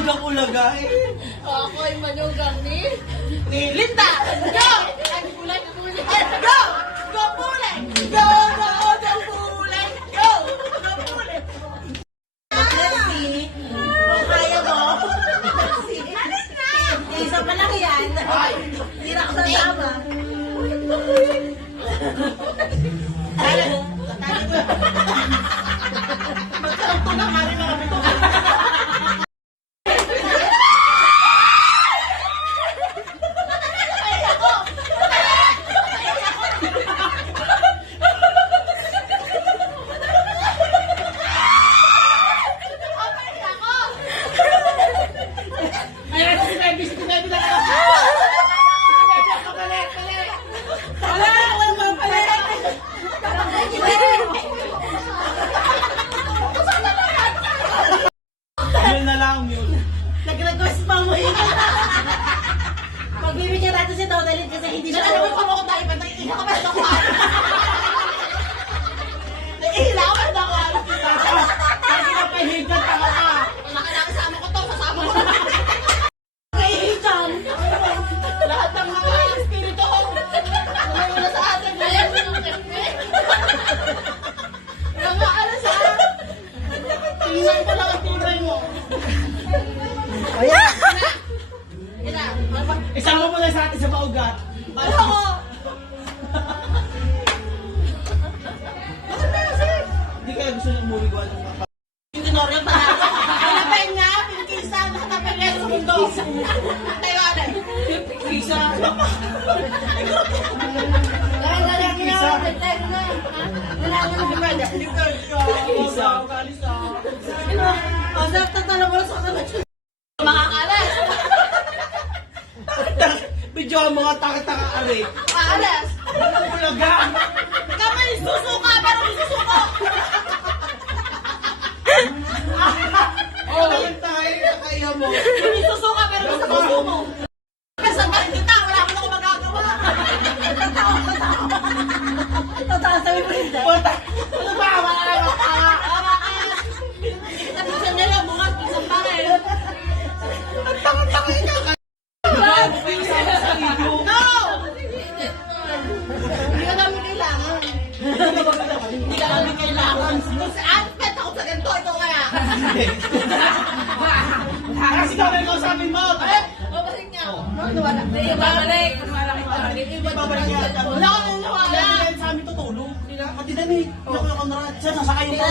manugang ulaga eh. Ako ay manugang ni Linda! Go! Ay, kulay, kulay. Go! Go pulay! Go! Go! Go pulay! Go! Go pulay! Leslie, kung kaya mo. Alis na! Isa pa lang yan. Hindi na ako sasama. Magkaroon to ng hari na kami to. Ayan, si Baby na lang. Yun na lang, yun. Nag-request pa mo yun. Pagbibigyan natin si Donalyn kasi hindi siya. Alam mo, kung ako tayo, patay, iha ka ba ito ko? Naihilawan ako. Kasi napahigan ka ka. Nakasama ko to, kasama ko. Naihigan. Lahat ng mga espiritu ko. Wala sa atin. Alam mo yung kape? Mga alas ha. Tingnan ko lang ang tunay mo. Ayan. Ina. Isama mo na sa atin sa maugat. Ako. Hindi kaya gusto nang umuwi ko alam ka. Yung tinoryo pa natin. Hanapin nga, pinkisa. Hanapin nga sa mundo. Tayo na. Kisa. Lang Pinkisa. na. Wala ka na pwede. Kisa. O, dapat tala mo lang sa kasabat. Makakalas. Video ang mga taka-taka ari. Makakalas. Ulaga. Kami susuka pero may susuko. Kaya tayo kaya mo. May susuka pero may susuko. Kasi ba kita, wala akong ako magagawa. Tataas sabi mo rin. Punta. Ano ba? Wala ka tawa. Tapos nila, bungas, isang bakit. Ang taka-taka ka. Bago ko yung sama sa video. No! Hindi ka namin kailangan. Hindi ka namin kailangan. Kung saan, pet ako sa ganito, ito kaya. Kasi ikaw na ikaw sabi mo. Babalik niya ako. Wala. Babalik. Babalik niya. Wala ka nang nawala. Sa amin tutulong. Pati dami. Nakuha ko na. Siya sasakay mo.